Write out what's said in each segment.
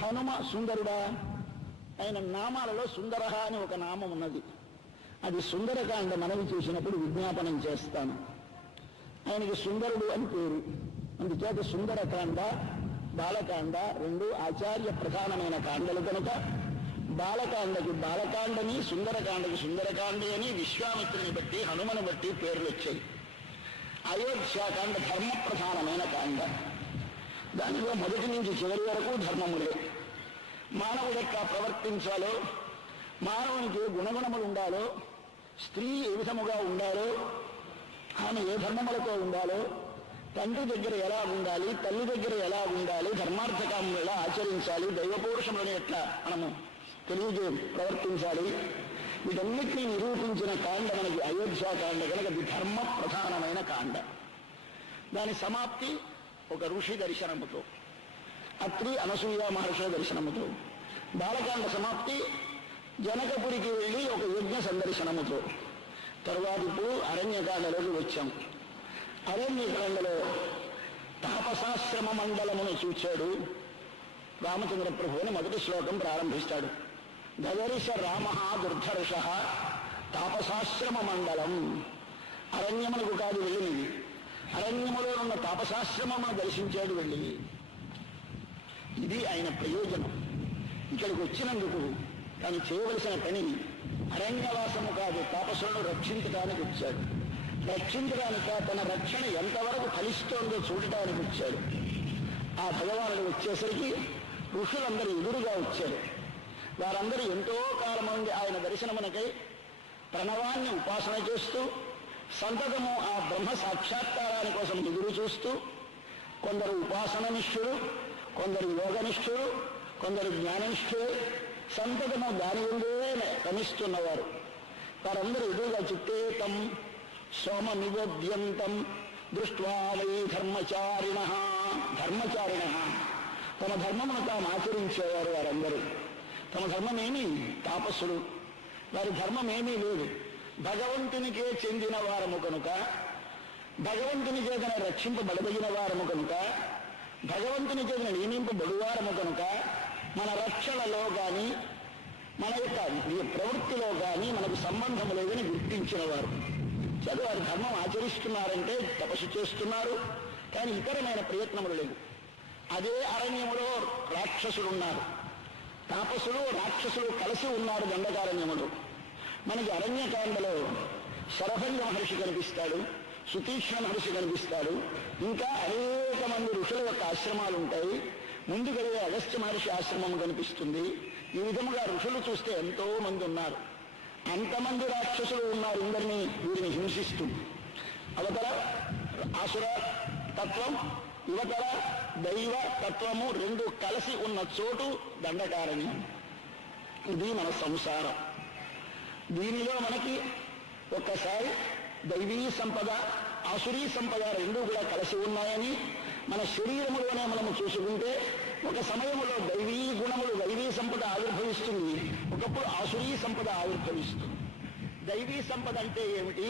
హనుమ సుందరుడా? ఆయన నామాలలో సుందర అని ఒక నామం ఉన్నది. అది సుందరకాండ మనవి చూసినప్పుడు విజ్ఞాపనం చేస్తాను. ఆయనకి సుందరుడు అని పేరు. అందుచేత సుందరకాండ, బాలకాండ రెండు ఆచార్య ప్రధానమైన కాండలు కనుక బాలకాండకి బాలకాండని, సుందరకాండకి సుందరకాండ అని విశ్వామిత్రుని బట్టి, హనుమను బట్టి పేర్లు వచ్చాయి. అయోధ్యాకాండ ధర్మ ప్రధానమైన కాండ. దానిలో మొదటి నుంచి చివరి వరకు ధర్మములే. మానవుడు ఎట్లా ప్రవర్తించాలో, మానవునికి గుణగుణములు ఉండాలో, స్త్రీ ఏ విధముగా ఉండాలో, ఆమె ఏ ధర్మములతో ఉండాలో, తండ్రి దగ్గర ఎలా ఉండాలి, తల్లి దగ్గర ఎలా ఉండాలి, ధర్మార్థకాములు ఎలా ఆచరించాలి, దైవపౌరుషములను ఎట్లా మనము ప్రవర్తించాలి, వీటన్నిటినీ నిరూపించిన కాండ మనకి అయోధ్యాకాండ కనుక ఇది ధర్మ ప్రధానమైన కాండ. దాని సమాప్తి ఒక ఋషి దర్శనముతో, అత్రి అనసూయ మహర్షుల దర్శనముతో. బాలకాండ సమాప్తి జనకపురికి వెళ్ళి ఒక యజ్ఞ సందర్శనముతో. తరువాత ఇప్పుడు అరణ్యకాండలోకి వచ్చాం. అరణ్యకాండలో తాపసాశ్రమ మండలమును చూచాడు రామచంద్ర ప్రభు అని మొదటి శ్లోకం ప్రారంభిస్తాడు. దదర్శ రామ దుర్ధర్ష తాపసాశ్రమ మండలం. అరణ్యములకు కాదు వెళ్ళినది, అరణ్యములో ఉన్న తాపసాశ్రమమును దర్శించాడు వెళ్ళి. ఇది ఆయన ప్రయోజనం. ఇక్కడికి వచ్చినందుకు తాను చేయవలసిన పని అరణ్యవాసము కాదు, తాపసులను రక్షించడానికి వచ్చాడు. రక్షించడానిక తన రక్షణ ఎంతవరకు ఫలిస్తోందో చూడటానికి వచ్చాడు. ఆ భగవానుడు వచ్చేసరికి ఋషులందరూ ఎదురుగా వచ్చారు. వారందరూ ఎంతో కాలం నుండి ఆయన దర్శనమునకై ప్రణవాన్ని ఉపాసన చేస్తూ సంతతము ఆ బ్రహ్మ సాక్షాత్కారాని కోసం ఎదురు చూస్తూ, కొందరు ఉపాసన నిష్ఠుడు, కొందరు యోగనిష్ఠుడు, కొందరు జ్ఞాననిష్ఠుడు, సంతతము దాని ఉండే రమిస్తున్నవారు. వారందరూ ఎదురుగా చిత్తేతం సోమమివద్యంతం దృష్ట్వా వై ధర్మచారిణ తమ ధర్మమును తాము ఆచరించేవారు. వారందరూ తమ ధర్మమేమీ తాపస్సుడు, వారి ధర్మమేమీ లేదు. భగవంతునికే చెందిన వారము కనుక, భగవంతుని చేతన రక్షింపబడదగిన వారము కనుక, భగవంతుని చేతన నియమింపబడువారము కనుక మన రక్షణలో కానీ మన యొక్క ప్రవృత్తిలో కానీ మనకు సంబంధం లేదని గుర్తించిన వారు. చదువు వారి ధర్మం ఆచరిస్తున్నారంటే తపస్సు చేస్తున్నారు, కానీ ఇతరమైన ప్రయత్నములు లేవు. అదే అరణ్యములో రాక్షసులున్నారు, తాపసులు రాక్షసులు కలిసి ఉన్నారు దండకారణ్యములు. మనకి అరణ్యకాండలో శరభంగ మహర్షి కనిపిస్తాడు, సుతీక్ష్ణ మహర్షి కనిపిస్తాడు, ఇంకా అనేక మంది ఋషుల యొక్క ఆశ్రమాలు ఉంటాయి. ముందుకెళ్ళే అగస్త్య మహర్షి ఆశ్రమం కనిపిస్తుంది. ఈ విధముగా ఋషులు చూస్తే ఎంతో మంది ఉన్నారు. అంతమంది రాక్షసులు ఉన్నారు ఇందరినీ వీరిని హింసిస్తూ. అవతల ఆసుర తత్వం, యువతల దైవ తత్వము రెండు కలిసి ఉన్న చోటు దండకారణ్యం. ఇది మన సంసారం. దీనిలో మనకి ఒక్కసారి దైవీ సంపద, ఆసురీ సంపద రెండూ కూడా కలిసి ఉన్నాయని మన శరీరములోనే మనము చూసుకుంటే ఒక సమయంలో దైవీ గుణములు, దైవీ సంపద ఆవిర్భవిస్తుంది, ఒకప్పుడు ఆసురీ సంపద ఆవిర్భవిస్తుంది. దైవీ సంపద అంటే ఏమిటి,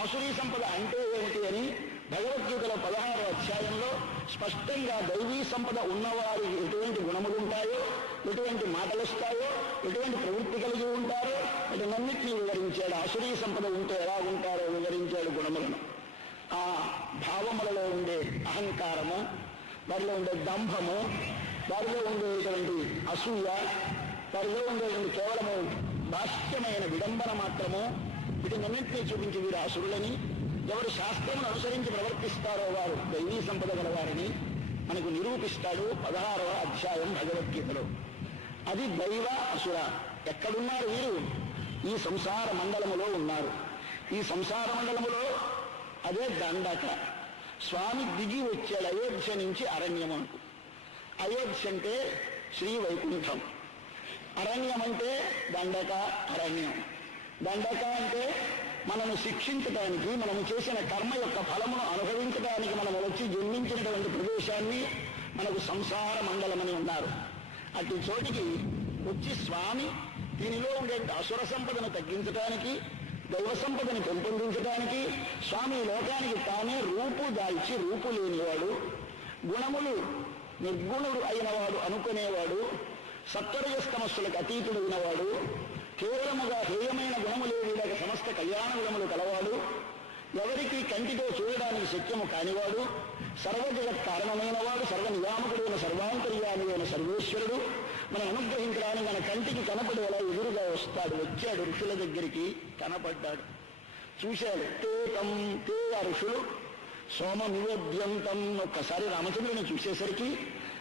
ఆసురీ సంపద అంటే ఏమిటి అని భగవద్గీతలో 16వ అధ్యాయంలో స్పష్టంగా దైవీ సంపద ఉన్నవారు ఎటువంటి గుణములు ఉంటాయో, ఎటువంటి మాటలు వస్తాయో, ఎటువంటి ప్రవృత్తి కలిగి ఉంటారో వీటన్నిటినీ వివరించాడు. ఆసురీ సంపద ఉంటే ఎలా ఉంటారో వివరించాడు గుణములను. ఆ భావములలో ఉండే అహంకారము, వారిలో ఉండే దంభము, వారిలో ఉండేటువంటి అసూయ, వారిలో ఉండేటువంటి కేవలము బాహ్యమైన విడంబన మాత్రము, వీటినన్నింటినీ చూపించి వీరు అసురులని, ఎవరు శాస్త్రమును అనుసరించి ప్రవర్తిస్తారో వారు దైవీ సంపద గలవారని మనకు నిరూపిస్తాడు 16వ అధ్యాయం భగవద్గీతలో. అది దైవ అసుర. ఎక్కడున్నారు వీరు? ఈ సంసార మండలములో ఉన్నారు. ఈ సంసార మండలములో అదే దండక. స్వామి దిగి వచ్చాడు అయోధ్య నుంచి అరణ్యమునకు. అయోధ్య అంటే శ్రీ వైకుంఠం, అరణ్యం అంటే దండక అరణ్యం. దండక అంటే మనను శిక్షించడానికి, మనము చేసిన కర్మ యొక్క ఫలమును అనుభవించడానికి మనము వచ్చి జన్మించినటువంటి ప్రదేశాన్ని మనకు సంసార మండలమని ఉన్నారు. అటు చోటికి వచ్చి స్వామి దీనిలో ఉండే అసుర సంపదను తగ్గించడానికి, దైవ సంపదను పెంపొందించడానికి స్వామి లోకానికి తానే రూపు దాల్చి, రూపు లేనివాడు, గుణములు నిర్గుణుడు అయినవాడు అనుకునేవాడు, సత్వరజస్తమస్సులకు అతీతుడైన వాడు, కేవలముగా హేయమైన గుణములేవి లేక సమస్త కళ్యాణ గుణములు కలవాడు, ఎవరికి కంటితో చూడడానికి శక్యము కానివాడు, సర్వజగత్ కారణమైన వాడు, సర్వనియామకుడైన సర్వాంతర్యామి అయిన సర్వేశ్వరుడు మనం అనుగ్రహించడానికి మన కంటికి కనపడేలా ఎదురుగా వస్తాడు. వచ్చాడు ఋషుల దగ్గరికి, కనపడ్డాడు, చూశాడు. తే ఆ ఋషులు సోమమివోద్యంతం. ఒక్కసారి రామచంద్రుని చూసేసరికి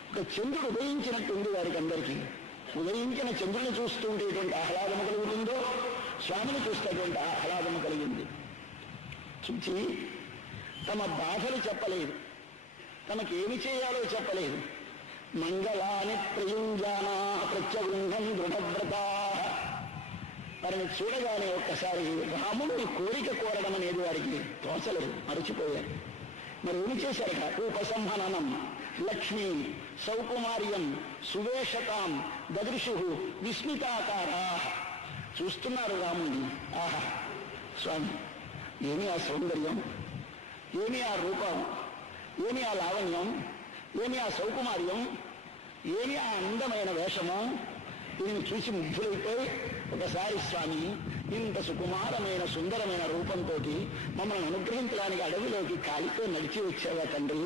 ఒక చంద్రుడు ఉదయించినట్టుంది వారికి అందరికీ. ఉదయించిన చంద్రుని చూస్తూ ఉండేటువంటి ఆహ్లాదము కలుగుతుందో స్వామిని చూస్తేటువంటి ఆహ్లాదము కలిగింది. చూచి తమ బాధలు చెప్పలేదు, తమకేమి చేయాలో చెప్పలేదు. మంగళాని ప్రయుంజానా ప్రత్యగృహం దృఢవ్రతా. వారిని చూడగానే ఒక్కసారి రాముడిని కోరిక కోరడం అనేది వారికి తోచలేదు, మరచిపోయారు. మరి ఏమి చేశారట? ఉపసంహననం లక్ష్మీ సౌకుమార్యం సువేషతాం దదృశు విస్మితాకారా. చూస్తున్నారు రాముడిని. ఆహా స్వామి, ఏమి ఆ సౌందర్యం, ఏమి ఆ రూపం, ఏమి ఆ లావణ్యం, ఏమి ఆ సౌకుమార్యం, ఏమి ఆ అందమైన వేషము. దీన్ని చూసి ముగ్ధులైపోయి ఒకసారి స్వామి ఇంత సుకుమారమైన సుందరమైన రూపంతో మమ్మల్ని అనుగ్రహించడానికి అడవిలోకి కాలితో నడిచి వచ్చావా తండ్రి?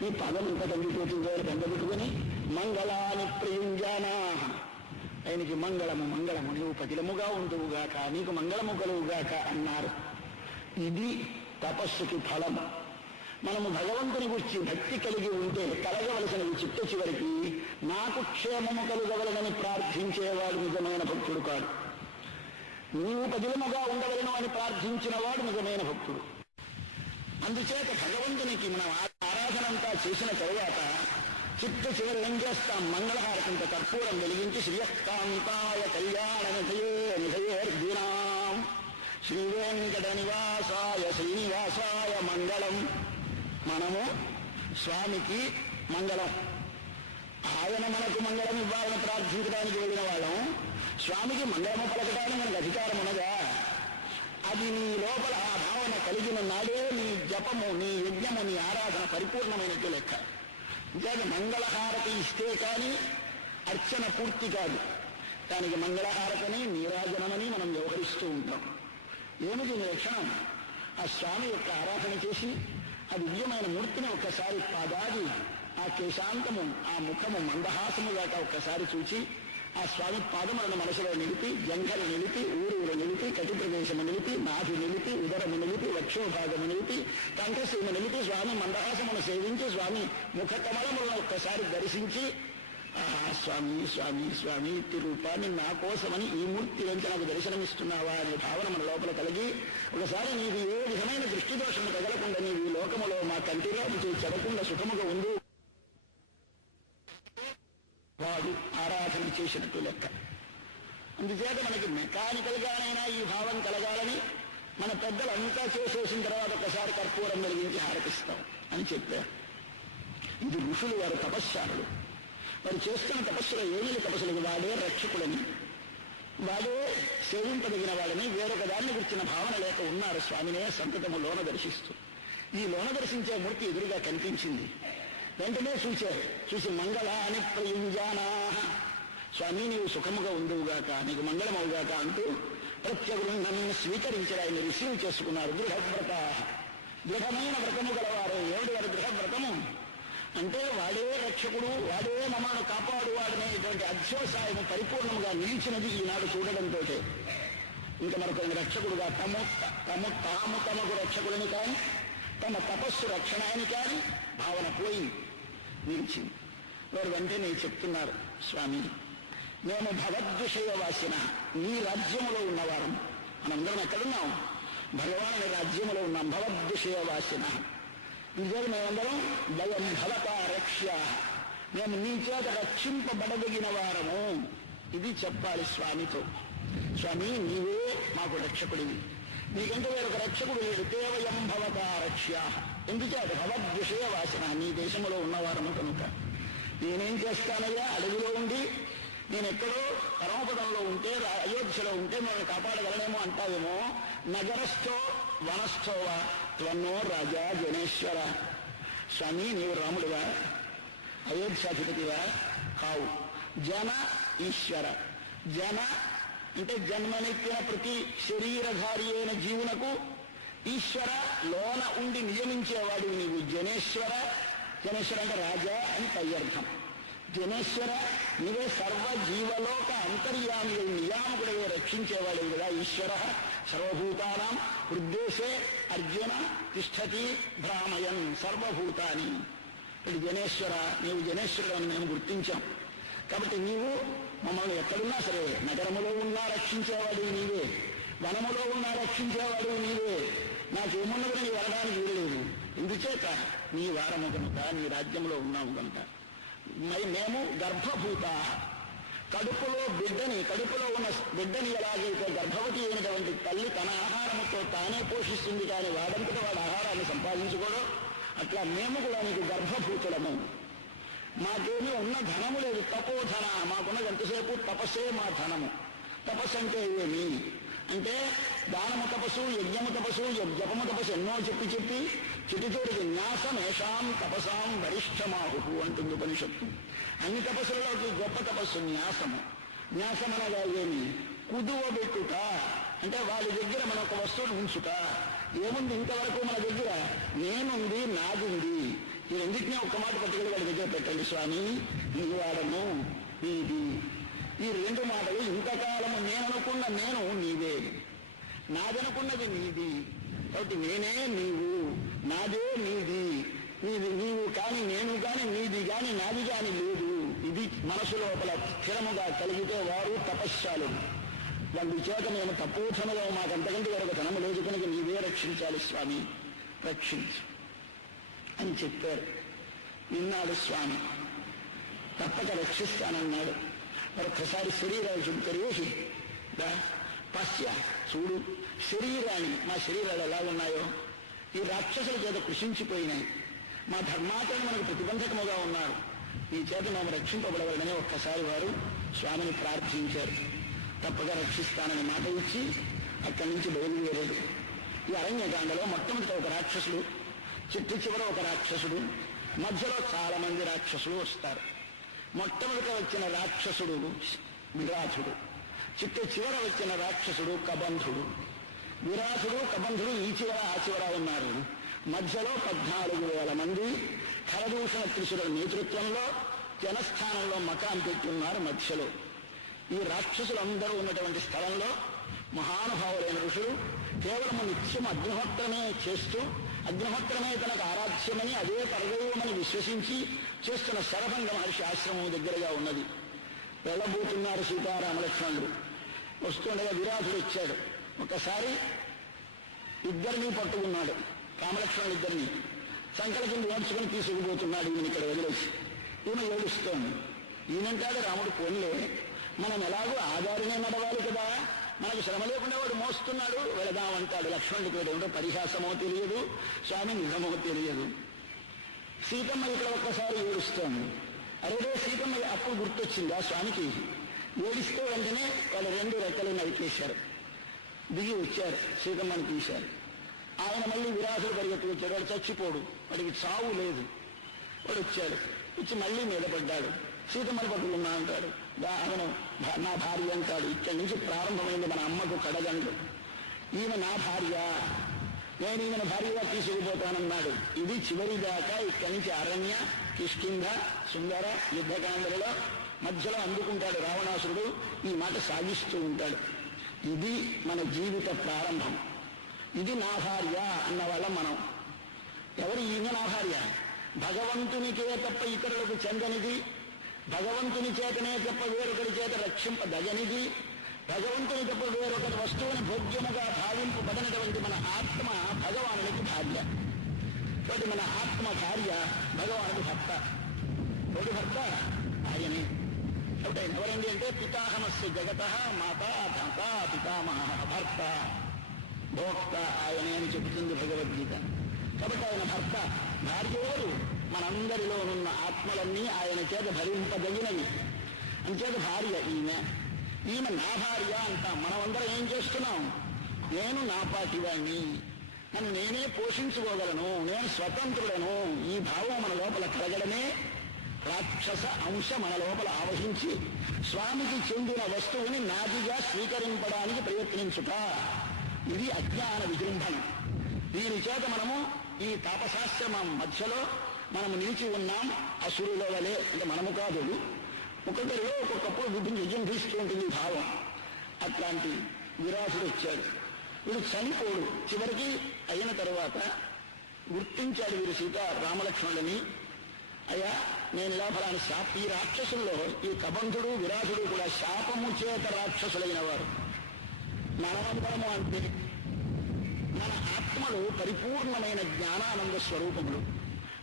నీ పదం ఇంత తండ్రిపోతుందో పెట్టుకుని మంగళాని ప్రయుంజానా. ఆయనకి మంగళము మంగళము, నీవు పతిలముగా ఉండువుగాక, నీకు మంగళము కలుగుగాక అన్నారు. ఇది తపస్సుకి ఫలం. మనము భగవంతుని గురించి భక్తి కలిగి ఉంటే కలగవలసినవి చిట్ట చివరికి నాకు క్షేమము కలుగవలనని ప్రార్థించేవాడు నిజమైన భక్తుడు కాదు. నీవు పదిలముగా ఉండవలను అని ప్రార్థించిన వాడు నిజమైన భక్తుడు. అందుచేత భగవంతునికి మనం ఆరాధన అంతా చేసిన తరువాత చిట్ట చివరి ఏం చేస్తాం? మంగళహారతింత కర్పూరం వెలిగించి శ్రీయకాంతాయ కళ్యాణ నిధయేర్దినాం శ్రీ వెంకట నివాసాయ శ్రీనివాసాయ మంగళం. మనము స్వామికి మంగళం, ఆయన మనకు మంగళం ఇవ్వాలని ప్రార్థించడానికి వెళ్ళిన వాళ్ళం. స్వామికి మంగళము పలకడానికి మనకు అధికారం ఉన్నదా? అది నీ లోపల ఆ భావన కలిగిన నాడే నీ జపము, నీ యజ్ఞము, నీ ఆరాధన పరిపూర్ణమైనట్టు లెక్క. నిజానికి మంగళహారతి ఇస్తే కానీ అర్చన పూర్తి కాదు. దానికి మంగళహారతని నీరాజనమని మనం వ్యవహరిస్తూ ఉంటాం. ఏమిటి నీ లక్షణం? ఆ స్వామి యొక్క ఆరాధన చేసి ఆ దివ్యమైన మూర్తిని ఒక్కసారి పాదాది ఆ కేశాంతము, ఆ ముఖము మందహాసము దాకా ఒక్కసారి చూచి ఆ స్వామి పాదములను మనసులో నిలిపి, జంఘలు నిలిపి, ఊరువులు నిలిపి, కటి ప్రదేశము నిలిపి, నాభి నిలిపి, ఉదరము నిలిపి, వక్షోభాగము నిలిపి, కంఠసీమ నిలిపి స్వామి మందహాసమును సేవించి స్వామి ముఖ కమలములను ఒక్కసారి దర్శించి స్వామి స్వామి స్వామి ఇట్టి రూపాన్ని నా కోసమని ఈ మూర్తి నుంచి నాకు దర్శనమిస్తున్నావా అనే భావన మన లోపల కలిగి ఒకసారి నీకు ఏ విధమైన దృష్టి దోషము తగలకుండా నీవు ఈ లోకములో మా కంటిలో చెడకుండా సుఖముగా ఉండు వాడు ఆరాధన చేసినట్టు లెక్క. అందుచేత మనకి మెకానికల్ గానైనా ఈ భావం కలగాలని మన పెద్దలంతా చేసేసిన తర్వాత ఒకసారి కర్పూరం వెలిగించి హారతిస్తాం అని చెప్పారు. ఇది ఋషులు, వారు తపశ్శాలులు. వారు చేస్తున్న తపస్సులో ఏమిటి తపస్సులకు వాడే రక్షకులని, వాడే సేవింపదగిన వాడని వేరొక దాన్ని గురించిన భావన లేక ఉన్నారు. స్వామినే సంతతము లోన దర్శిస్తూ ఈ లోన దర్శించే మూర్తి ఎదురుగా కనిపించింది. వెంటనే చూశారు. చూసి మంగళాని ప్రయుంజానా, స్వామి నీవు సుఖముగా ఉండువుగాక, నీకు మంగళమవుగాక అంటూ ప్రత్యగృహం స్వీకరించారు. ఆయన రిసీవ్ చేసుకున్నారు. దృఢవ్రత, దృఢమైన వ్రతము గలవారు. ఏమిటి వారి దృఢవ్రతము అంటే వాడే రక్షకుడు, వాడే మమ్మల్ని కాపాడువాడనేటువంటి అధ్యవసాయము పరిపూర్ణంగా నిలిచినది ఈనాడు చూడడంతో. ఇంకా మరొక రక్షకుడుగా తమకు రక్షకుడిని కానీ తమ తపస్సు రక్షణ అని కానీ భావన పోయి నిలిచింది. వారు వెంటనే చెప్తున్నారు, స్వామి మేము భగవద్విషయవాసిన నీ రాజ్యములో ఉన్నవారం. మనందరం ఎక్కడున్నాం? భగవాను రాజ్యములో ఉన్నాం. భగవద్విషయవాసిన నిజంగా మేమందరం భయం భవతా రక్ష్య, మేము నీ చేత రక్షింపబడదగిన వారము. ఇది చెప్పాలి స్వామితో. స్వామి నీవే మాకు రక్షకుడివి, నీకంటే వేరొక రక్షకుడు లేడు. దేవయం భవతా రక్ష్య. ఎందుచేత భగవద్విషయవాసిన, నీ దేశంలో ఉన్నవారము కనుక. నేనేం చేస్తానయ్యా? అడవిలో ఉండి నేను ఎక్కడో పరమపదంలో ఉంటే, అయోధ్యలో ఉంటే మనం కాపాడగలనేమో అంటావేమో. నగరస్థో వనస్థోవా త్వన్నో రాజా జనేశ్వర. స్వామి నీవు రాముడివా, అయోధ్యాధిపతివా? కావు. జన ఈశ్వర. జన అంటే జన్మనెత్తిన ప్రతి శరీరధారి అయిన జీవునకు ఈశ్వర లోన ఉండి నియమించేవాడివి నీవు. జనేశ్వర, జనేశ్వర అంటే రాజా అని పయ్యర్థం. జనేశ్వర నీవే సర్వ జీవలోక అంతర్యామి నియామకుడివే రక్షించేవాడు కదా ఈశ్వర. సర్వభూతానాం హృద్దేశే అర్జున తిష్టతి భ్రామయన్ సర్వభూతాని. ఇప్పుడు జనేశ్వర, నీవు జనేశ్వరుడు అని మేము గుర్తించాం. కాబట్టి నీవు మమ్మల్ని ఎక్కడున్నా సరే, నగరములో ఉన్నా రక్షించేవాడు నీవే, వనములో ఉన్నా రక్షించేవాడు నీవే. నాకేమున్నది నీ వెళ్ళడానికి వీల్లేదు. ఇందుచేత నీ వారము కనుక, నీ రాజ్యంలో ఉన్నాము కనుక. మేము గర్భభూత, కడుపులో ఉన్న బిడ్డని ఎలాగైతే గర్భవతి అయినటువంటి తల్లి తన ఆహారముతో తానే పోషిస్తుంది కానీ వాడంతటా వాడు ఆహారాన్ని సంపాదించుకోవడం, అట్లా మేము కూడా నీకు గర్భభూతులము. మాకేమీ ఉన్న ధనము లేదు, తపోధన. మాకున్నది ఎంతసేపు తపస్సే మా ధనము. తపస్సు అంటే ఏమి అంటే దానము తపస్సు, యజ్ఞము తపస్సు, జపము తపస్సు ఎన్నో చెప్పి చిటిచోడికి న్యాసమేషాం తపసాం వరిష్ఠమాహు అంటుంది ఉపనిషత్తు. అన్ని తపస్సులలోకి గొప్ప తపస్సు న్యాసము. న్యాసం అనగా ఏమి? కుదువబెట్టుట. అంటే వాడి దగ్గర మన ఒక వస్తువును ఉంచుట. ఏముంది ఇంతవరకు మన దగ్గర? నేనుంది, నాదుంది. ఈ రెండింటినీ ఒక్క మాట పట్టుకుని వాడి దగ్గర పెట్టండి స్వామి. నీ వాడను, నీది. ఈ రెండు మాటలు ఇంతకాలము నేననుకున్న నేను నీవే, నాదనుకున్నది నీది. కాబట్టి నేనే నీవు, నాదే నీది. నీవు కాని నేను కాని నీది కాని నాది కాని లేదు. ఇది మనసు లోపల స్థిరముగా కలిగితే వారు తపశ్శాలు. వాళ్ళ చేత మేము తపోధనలో మాకంతకంటే వేరొక ధనము లేదు కనుక నీవే రక్షించాలి స్వామి, రక్షించు అని చెప్పారు. విన్నాడు స్వామి, తప్పక రక్షిస్తానన్నాడు. మరొకసారి శరీరాలు చూపుతరేసి పశ్య చూడు శరీరాన్ని, మా శరీరాలు ఎలాగున్నాయో. ఈ రాక్షసుల చేత కృషించిపోయినాయి. మా ధర్మాచరణ మనకు ప్రతిబంధకముగా ఉన్నారు. ఈ చేత మేము రక్షింపబడవాలని ఒక్కసారి వారు స్వామిని ప్రార్థించారు. తప్పగా రక్షిస్తానని మాట ఇచ్చి అక్కడి నుంచి బయలుదేరాడు. ఈ అరణ్యకాండలో మొట్టమొదటి ఒక రాక్షసుడు, చిట్టు చివర ఒక రాక్షసుడు, మధ్యలో చాలా మంది రాక్షసులు వస్తారు. మొట్టమొదట వచ్చిన రాక్షసుడు విరాధుడు, చిట్టు చివర వచ్చిన రాక్షసుడు కబంధుడు. విరాధుడు కబంధుడు ఈ చివర ఆ చివర ఉన్నారు. మధ్యలో 14,000 మంది ఖరదూషణ త్రిశుల నేతృత్వంలో జనస్థానంలో మకాం పెట్టున్నారు మధ్యలో. ఈ రాక్షసులందరూ ఉన్నటువంటి స్థలంలో మహానుభావులైన ఋషులు కేవలము నిత్యం అగ్నిహోత్రమే చేస్తూ, అగ్నిహోత్రమే తనకు ఆరాధ్యమని, అదే పరదైవమని విశ్వసించి చేస్తున్న శరభంగ మహర్షి ఆశ్రమం దగ్గరగా ఉన్నది. వెళ్ళబోతున్నారు సీతారామలక్ష్మణుడు. వస్తుండగా విరాధుడు వచ్చాడు. ఒకసారి ఇద్దరినీ పట్టుకున్నాడు, రామలక్ష్మణుడు ఇద్దరిని సంకల కింద ఓడ్చుకొని తీసుకుపోతున్నాడు. ఈయన ఇక్కడ వదిలేసి ఈయన ఏడుస్తోంది. ఈయనంటాడు రాముడు, పోన్లే మనం ఎలాగో ఆధారనే నడవాలి కదా, మనకు శ్రమ లేకుండా వాడు మోస్తున్నాడు, వెళదామంటాడు. లక్ష్మణుడికి ఏదో పరిహాసమో తెలియదు, స్వామి నిజమో తెలియదు. సీతమ్మ ఇక్కడ ఒక్కసారి ఏడుస్తోంది. అరే సీతమ్మ అప్పుడు గుర్తొచ్చింది ఆ స్వామికి. ఏడిస్తే వెంటనే వాళ్ళు 2 రెక్కలు నరికేశారు. దిగి వచ్చారు, సీతమ్మని తీశారు. ఆయన మళ్ళీ విరాసులు పరిగెత్తి వచ్చాడు. వాడు చచ్చిపోడు, వాడికి చావు లేదు. వాడు వచ్చాడు, వచ్చి మళ్ళీ మీద పడ్డాడు. సీతమ్మని పట్టుకున్నా అంటాడు. ఆమెను నా భార్య అంటాడు. ఇక్కడి నుంచి ప్రారంభమైంది మన అమ్మకు కడగండు. ఈమె నా భార్య, నేను ఈమెను భార్యగా తీసుకుపోతానన్నాడు. ఇది చివరి దాకా ఇక్కడి నుంచి అరణ్య, కిష్కింధ, సుందర యుద్ధకాండలలో మధ్యలో అందుకుంటాడు రావణాసురుడు. ఈ మాట సాగిస్తూ ఉంటాడు. ఇది మన జీవిత ప్రారంభం. ఇది నా భార్య అన్న వాళ్ళం మనం. ఎవరు ఈమె నా భార్య? భగవంతునికే తప్ప ఇతరులకు చెందనిది, భగవంతుని చేతనే తప్ప వేరొకరి చేత రక్షింపదగనిది, భగవంతుని తప్ప వేరొకరి వస్తువుని భోగ్యముగా భావింపబడినటువంటి మన ఆత్మ భగవానునికి భార్య. కాబట్టి మన ఆత్మ భార్య భగవానుడి భర్త. తోడి భర్త ఆయనే. కాబట్టి ఎవరండి అంటే పితాహమస్య జగత మాత ధాత పితామహ భర్త భోక్త ఆయనే అని చెబుతుంది భగవద్గీత. కాబట్టి ఆయన భర్త. భార్య ఎవరు? మనందరిలో ఉన్న ఆత్మలన్నీ ఆయన చేత భరింపదగినవి. అంచేత భార్య ఈమె నా భార్య అంటాం. మనమందరం ఏం చేస్తున్నాం? నేను నా పాటివాణ్ణి, నన్ను నేనే పోషించుకోగలను, నేను స్వతంత్రుడను. ఈ భావం మన లోపల కలగడమే రాక్షస అంశ మన లోపల ఆవహించి స్వామికి చెందిన వస్తువుని నాదిగా స్వీకరింపడానికి ప్రయత్నించుట, ఇది అజ్ఞాన విజృంభణం. దీని చేత మనము ఈ తాపసాశ్రమం మధ్యలో మనము నిలిచి ఉన్నాం. అసురుల వలె, అంటే మనము కాదు, ఒక్కొక్కరిలో ఒక్కొక్కప్పుడు విజృంభిస్తూ ఉంటుంది భావం. అట్లాంటి విరాసుడు వచ్చాడు. వీడు చనిపోడు. చివరికి అయిన తరువాత గుర్తించాడు వీరు రామలక్ష్మణులని. అయ్యా, నేను ఇలా ఫలాని ఈ రాక్షసుల్లో ఈ కబంధుడు విరాసుడు కూడా శాపము చేత రాక్షసులైన వారు. మనమందరము అంటే మన ఆత్మలు పరిపూర్ణమైన జ్ఞానానంద స్వరూపములు.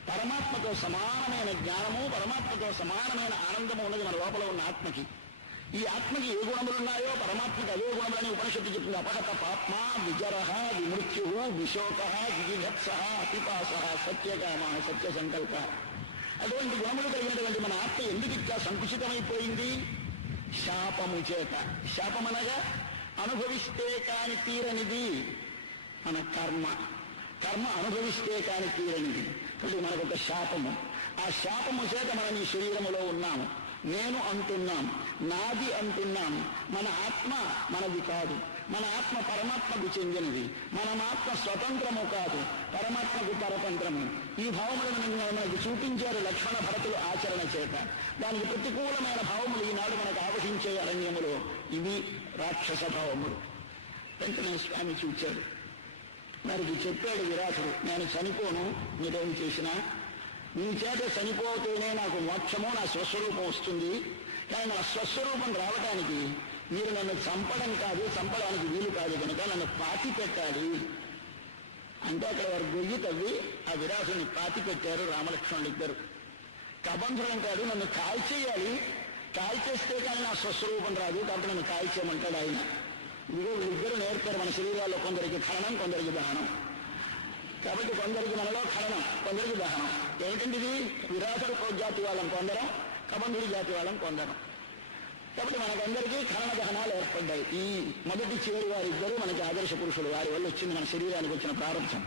పరమాత్మతో సమానమైన జ్ఞానము, పరమాత్మతో సమానమైన ఆనందము ఉన్నది మన లోపల ఉన్న ఆత్మకి. ఈ ఆత్మకి ఏ గుణములున్నాయో పరమాత్మకి అదే గుణములని ఉపనిషత్తు చెప్తుంది. అపహత పాప్మ విజరః విమృత్యు విశోకః జిగిధత్సః అపిపాసః సత్యకామః సత్య సంకల్ప. అటువంటి గుణములు కలిగినటువంటి మన ఆత్మ ఎందుకు ఇట్లా సంకుచితమైపోయింది? శాపము చేత. శాపమనగా అనుభవిస్తే కాని తీరనిది మన కర్మ. కర్మ అనుభవిస్తే కాని తీరనిది. కాబట్టి మనకొక శాపము. ఆ శాపము చేత మనం ఈ శరీరములో ఉన్నాము. నేను అంటున్నాం, నాది అంటున్నాం. మన ఆత్మ మనది కాదు. మన ఆత్మ పరమాత్మకు చెందినది. మన ఆత్మ స్వతంత్రము కాదు, పరమాత్మకు పరతంత్రము. ఈ భావములను మనకు చూపించారు లక్ష్మణ భరతులు ఆచరణ చేత. దానికి ప్రతికూలమైన భావములు ఈనాడు మనకు ఆవహించే అరణ్యములో ఇవి రాక్షస భావములు. వెంటనే స్వామి చూచాడు. వారికి చెప్పాడు విరాసుడు, నేను చనిపోను, మీరేం చేసినా నీ చేత చనిపోతేనే నాకు మోక్షము, నా స్వస్వరూపం వస్తుంది. కానీ నా స్వస్వరూపం రావడానికి మీరు నన్ను చంపడం కాదు, చంపడానికి వీలు కాదు కనుక నన్ను పాతి పెట్టాలి అంటే అక్కడ వారు గొయ్యి తవ్వి ఆ విరాసుని పాతి పెట్టారు రామలక్ష్మణులు ఇద్దరు. కబంధుడం కాదు, నన్ను కాల్చేయాలి, కాల్చేస్తే కానీ నా స్వస్వరూపం రాదు, కాబట్టి నన్ను కాల్చేయమంటాడు ఆయన. ఇదిగో వీళ్ళిద్దరు నేర్పారు మన శరీరాల్లో కొందరికి ఖననం, కొందరికి దహనం. కాబట్టి కొందరికి మనలో ఖననం, కొందరికి దహనం. ఏమిటంటే ఇది విరాసుడు జాతి వాళ్ళం కొందరం, కబంధుడి జాతి వాళ్ళం కొందరం. కాబట్టి మనకందరికీ ఖనన దహనాలు ఏర్పడ్డాయి. ఈ మొదటి చివరి వారిద్దరూ మనకి ఆదర్శ పురుషులు. వారి వల్ల వచ్చింది మన శరీరానికి వచ్చిన ప్రారంభం.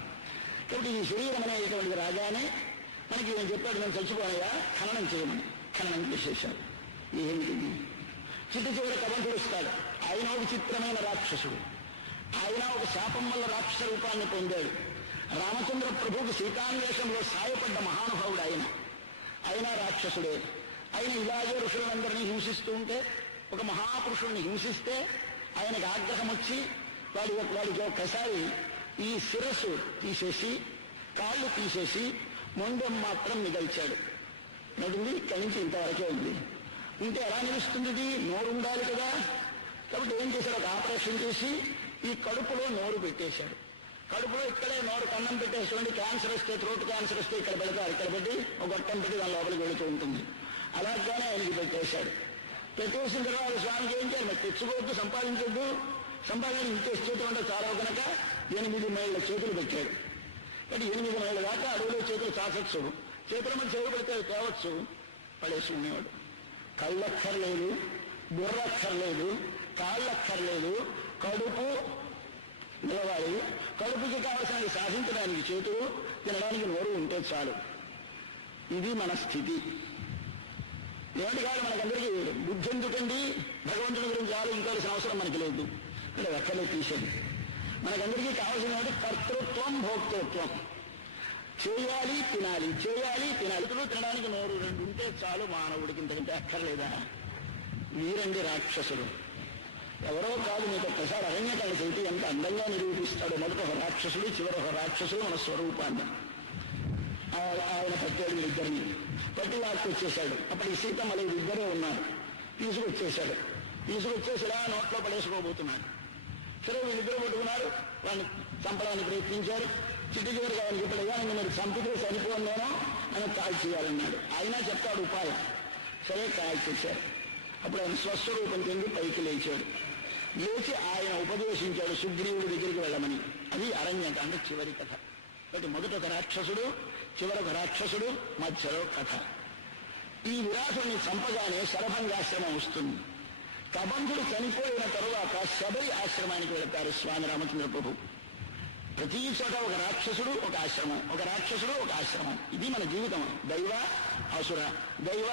కాబట్టి ఈ శరీరం అనేటువంటిది రాగానే మనకి నేను చెప్పాడు, నేను చచ్చిపోయా ఖననం చేయమని. ఖననం చేసేశాడు. ఏమిటి చిట్టు చివరి కబంధుడు ఇస్తాడు. ఆయన ఒక విచిత్రమైన రాక్షసుడు. ఆయన ఒక శాపం వల్ల రాక్షస రూపాన్ని పొందాడు. రామచంద్ర ప్రభువుకు సీతాన్వేషంలో సాయపడ్డ మహానుభావుడు ఆయన. ఆయన రాక్షసుడే. ఆయన ఇలాగే ఋషులందరినీ హింసిస్తూ ఉంటే, ఒక మహాపురుషుడిని హింసిస్తే ఆయనకు ఆగ్రహం వచ్చి వాడికి ఒక్కసారి ఈ శిరస్సు తీసేసి, కాళ్ళు తీసేసి మొండెం మాత్రం మిగల్చాడు. నడుంది ఇక్కడి నుంచి ఇంతవరకే ఉంది. ఉంటే ఎలా నిలుస్తుంది? ఇది నోరు ఉండాలి కదా. కాబట్టి ఏం చేశాడు, ఒక ఆపరేషన్ చేసి ఈ కడుపులో నోరు పెట్టేశాడు. కడుపులో ఇక్కడే నోరు కన్నం పెట్టేసుకోండి. క్యాన్సర్ వస్తే, త్రోట్ క్యాన్సర్ వస్తే ఇక్కడ పెడతారు, ఇక్కడ పెట్టి ఒక గొట్టం పెట్టి దాని లోపలికి వెళుతూ ఉంటుంది. అలాగానే ఆయనకి పెట్టేశాడు. పెట్టేసిన తర్వాత స్వామికి ఏం చేయాలి, తెచ్చుకోవద్దు, సంపాదించొద్దు, సంపాదన ఇంటే చేతులు అంటే చాలా కనుక 8 మైళ్ళ చేతులు పెట్టాడు. అంటే 8 మైళ్ళ దాకా అడవులో చేతులు చాచచ్చు, చేతుల మీద చేతులు పెడితే తేవచ్చు, పడేసి ఉండేవాడు. కళ్ళక్కర్లేదు, బుర్రక్కర్లేదు, కాళ్ళక్కర్లేదు, కడుపు నిలవాలి. కడుపుకి కావలసినది సాధించడానికి చేతులు, తినడానికి నోరు ఉంటే చాలు. ఇది మన స్థితి. ఏమిటి కాదు మనకందరికీ బుద్ధి ఎందుకండి, భగవంతుడి గురించి ఆలోచించాల్సిన అవసరం మనకి లేదు. ఇక్కడ ఎక్కడో తీసేది. మనకందరికీ కావాల్సిన కర్తృత్వం, భోక్తృత్వం. చేయాలి, తినాలి, చేయాలి, తినాలి. ఇప్పుడు తినడానికి నోరు 2 ఉంటే చాలు మానవుడికి, ఇంతకంటే అక్కర్లేదా? వీరండి రాక్షసుడు. ఎవరో కాదు, మీకు ఒక్కసారి అరణ్యకాండ చేతి ఎంత అందంగా నిరూపిస్తాడు. మొదట ఒక రాక్షసుడు, చివరి ఒక రాక్షసుడు మన స్వరూపాన్ని. ఆయన పట్టాడు వీళ్ళిద్దరిని. పట్టి వారికి వచ్చేశాడు. అప్పటికి సీతమ్మలు ఇద్దరే ఉన్నారు. తీసుకొచ్చేశాడు. తీసుకొచ్చేసి ఇలా నోట్లో పడేసుకోబోతున్నాడు. సరే వీళ్ళిద్దరు పట్టుకున్నారు, వాళ్ళని చంపడానికి ప్రయత్నించారు. చిట్టి చివరి కావాలని చెప్పాడు, నేను మీరు చంపితే చనిపోను నేను అని కాల్ చేయాలన్నాడు. అయినా చెప్తాడు ఉపాయం. సరే కాల్ చేశారు. అప్పుడు ఆయన స్వస్వరూపం చెంది పైకి లేచాడు. లేచి ఆయన ఉపదేశించాడు సుగ్రీవుడి దగ్గరికి వెళ్ళమని. అది అరణ్యకాండ చివరి కథ. కాబట్టి మొదట ఒక రాక్షసుడు, చివరొక రాక్షసుడు, మధ్యలో కథ. ఈ విరాసుని చంపగానే శరభంగాశ్రమం వస్తుంది. కబంధుడు చనిపోయిన తరువాత శబరి ఆశ్రమానికి వెళతారు స్వామి రామచంద్ర ప్రభు. ప్రతి చోట ఒక రాక్షసుడు ఒక ఆశ్రమం, ఒక రాక్షసుడు ఒక ఆశ్రమం. ఇది మన జీవితం. దైవ అసుర, దైవ